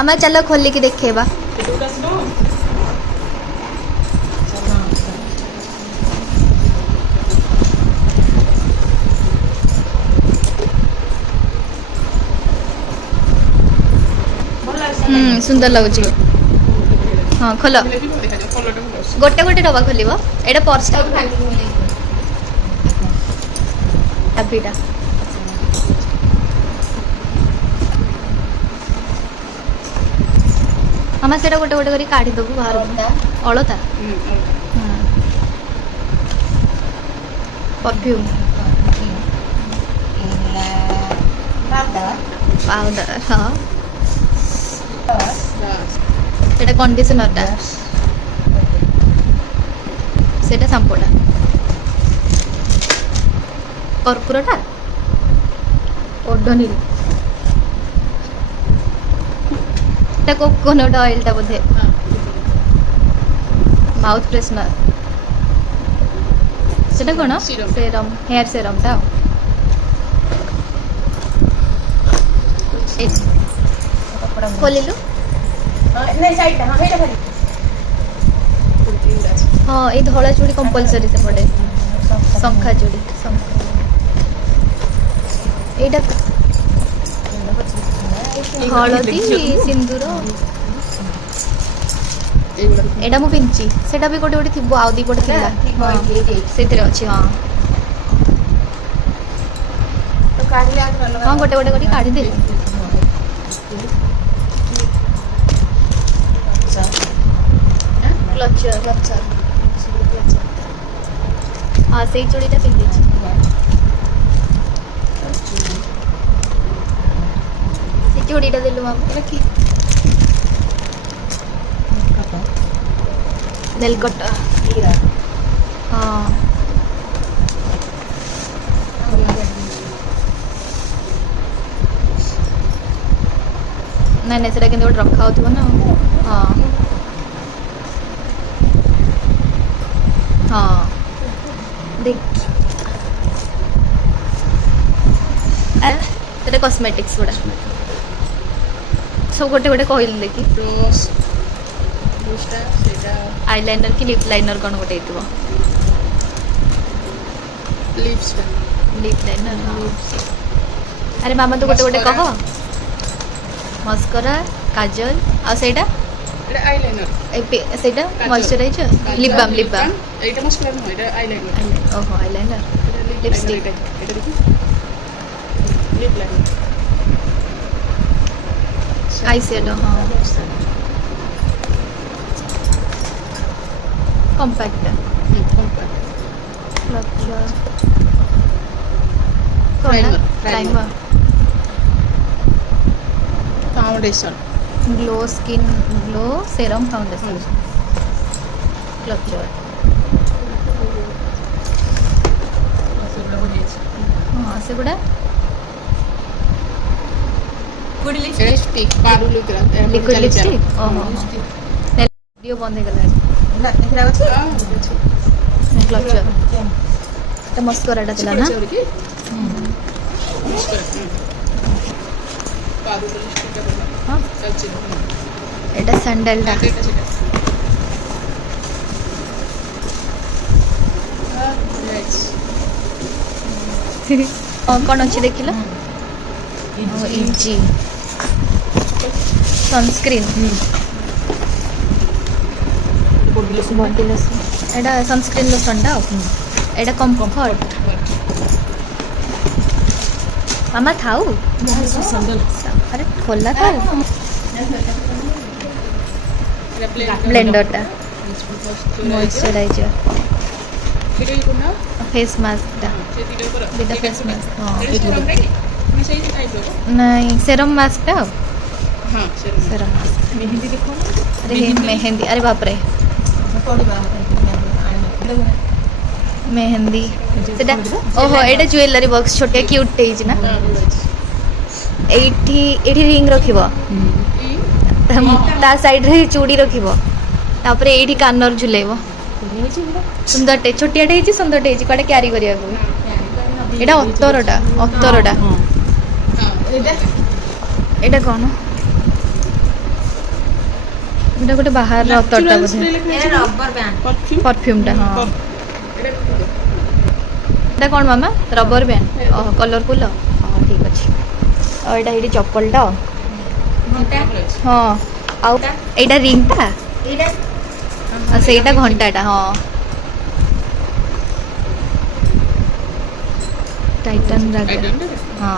मामा चलो खोल के देखेबा सुंदर लगुच हाँ खोल गोटे गोटे डबा खोल एटा पर्स चाबीटा मामा से गोटे गोटे कर काढ़ी देबू बाहर अलता परफ्यूम पाउडर हाँ सेटा कंडीशनरटा सेटा शैम्पूटा कर्पूरटा ओडोनिल एटा कोकोनट ऑयलटा बोधे माउथ फ्रेशनर सेटा कोन सेरम हेयर सेरमटा खोलिलु हाँ ये धला चूड़ी कंपलसरी से पड़े शंखा चूड़ी एटा हलदी सिंदूर एटा मु पिंची सेटा भी गोटे गोटे थिबो आउ दी पटे थिला सेतिरे अछि हां तो काढले हां गोटे गोटे करी काढी दे क्लचर हाँ से चूड़ीटा पिंधि से चूड़ीटा देलु मामा नेल कट हाँ नहीं नहीं से रखा हो ना हाँ हाँ देख तेरे कॉस्मेटिक्स गुड़ा सब गोटे गोटे कहल देखी आईलाइनर कि लिप लाइनर कौन गोटे लिप लाइनर अरे मामा तो गोटे गोटे कह मस्करा काजल आ सेटा आईलाइनर सेटा मॉइस्चराइजर लिप बाम एटा मस्करा न एटा आईलाइनर ओहो आईलाइनर लिपस्टिक एटा देखि लिप लाइनर आई शेडो हां compact primer foundation glow skin glow serum foundation क्लचर हाँ से गुड़ा लिपस्टिक पारू लिक्विड लिपस्टिक ओहो वीडियो बंद हो गला क्लचर तो मस्कराटा दिला ना एटा सैंडलटा कौन अच्छी देखिल इजी सनस्क्रीन एटा सनस्क्रीन लोशनटा एटा कम्फर्ट मामा थाऊ अरे खोला था ब्लेंडरटा moisturiser face mask face mask हाँ नहीं सेरम मास्क हाँ सेरम मास्क अरे मेहंदी अरे बाप रे मेहंदी सेटा ओहो एटा ज्वेलरी बॉक्स छोटे क्यूट तेज ना एठी रिंग रखिबो ता साइड रे चूड़ी रखिबो तापरे एठी कानर झुलेबो सुंदरटे छोटियाटे हेची सुंदरटे हेची कोडे क्यारी करिया को एटा अत्तरटा एटा कोन ଏଇଟା ଗୋଟେ ବାହାର ଅତରଟା ବୋଧେ ରବର ବ୍ୟାଣ୍ଡ ପରଫ୍ୟୁମଟା ହଁ ଏଇଟା କ'ଣ ମାମା ରବର ବ୍ୟାଣ୍ଡ ଓହୋ କଲରଫୁଲ୍ ହଁ ଠିକ୍ ଅଛି ଆଉ ଏଇଟା ଏଇଠି ଚପଲଟା ହଁ ଆଉ ଏଇଟା ରିଙ୍ଗଟା ଆଉ ସେଇଟା ଘଣ୍ଟାଟା ହଁ ଟାଇଟାନ୍ ରାଗା ହଁ